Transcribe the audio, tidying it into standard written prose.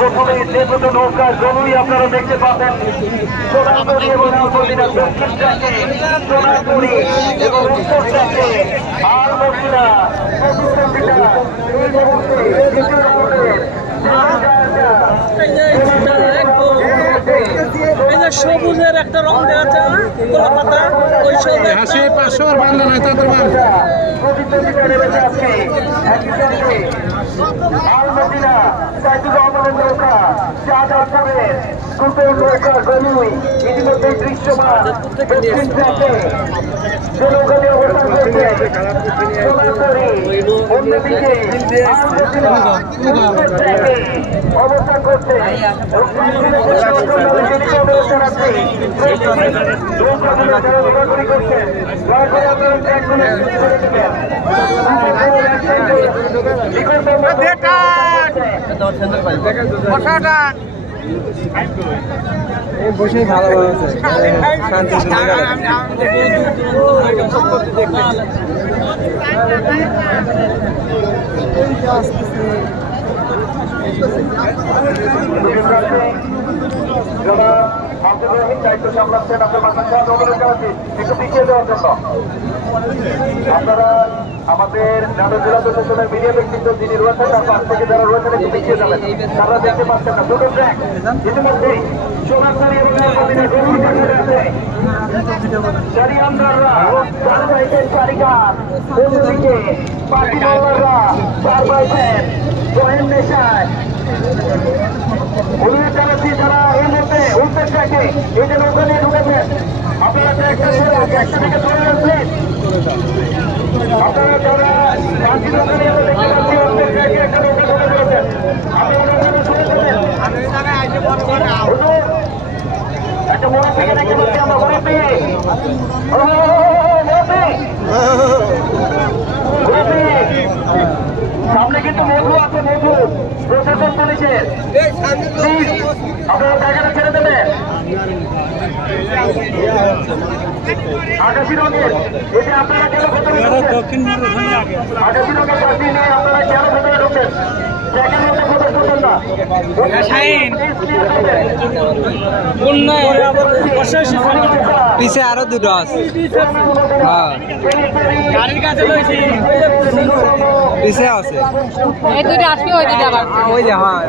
প্রথমে যে দুটো নৌকার জলুই আপনারা দেখতে পাবেন, সোনারপুরি এবং আলমদিনা দক্ষিণ ট্র্যাকে, সোনারপুরি এবং উত্তর ট্র্যাকে আলমদিনা প্রতিদ্বন্দ্বিতা এই মুহূর্তে দ্বিতীয় রাউন্ডের সবুজের একটা রং দেখা যায় না, গোলাপ পাতা, ওই সব 500 আর বান্ধব নয় তাদের প্রতিদ্বন্দ্বিতা নেমেছে আজকে একই সঙ্গে আলমদিনা সাইদুর রহমানের নৌকা, শাহজাহানপুরের দুটো নৌকা গলুই ইতিমধ্যে দৃশ্যমান দক্ষিণ ট্র্যাকে যে নৌকাটি অবস্থান করছে সোনারপুরি, অন্যদিকে আলমদিনা উত্তর ট্র্যাকে অবস্থান করছে অবস্থান আছে। নৌকাগুলো যারা ঘোরাঘুরি করছেন দয়া করে আপনারা ট্র্যাকগুলো করে দেবেন। বসে ভালো শান্তি দায়িত্ব সামলাচ্ছেন একটু পিছিয়ে দেওয়ার জন্য আপনারা আমাদের নাটোর জেলা প্রশাসনের মিডিয়া ব্যক্তিত্ব যিনি রয়েছেন তার পাশ থেকে যারা রয়েছেন একটু পিছিয়ে যাবেন, তারা দেখতে পাচ্ছেন না। দুটো ট্র্যাক ইতিমধ্যেই সোনারপুরি এবং আলমদিনা গরুর কাছে রয়েছে চারিয়ান্দাররা চার পাইছেন চারিকার, অন্যদিকে পার্টি মাওলাররা চার পাইছেন জয়েন নেশায়। অনুরোধ জানাচ্ছি যারা এই মুহূর্তে উত্তর ট্র্যাকে এই যে নৌকা নিয়ে ঢুকেছেন, আপনারা ট্র্যাকটা থেকে চলে আসছেন। আপনারা যারা শান্তি নৌকা নিয়ে দেখতে পাচ্ছি উত্তর ট্র্যাকে একটা নৌকা ঢুকে পড়েছেন, আপনারা চলে যাবেন। একটা মোড়া থেকে দেখতে পাচ্ছি আমরা ঘুরে সামনে কিন্তু মধু আছে, মধু প্রশাসন পুলিশের, আপনারা জায়গাটা ছেড়ে দেবেন। আকাশি রঙের এই যে আপনারা কেন ভেতরে ঢুকছেন, আকাশি রঙের গাড়ি নিয়ে আপনারা কেন ভেতরে ঢুকছেন, জায়গার মধ্যে প্রবেশ করছেন না। পিছে আরো দুটো আছে, পিছে আছে, এই দুটো আসবে, ওই দুটো আবার ওই যে হ্যাঁ।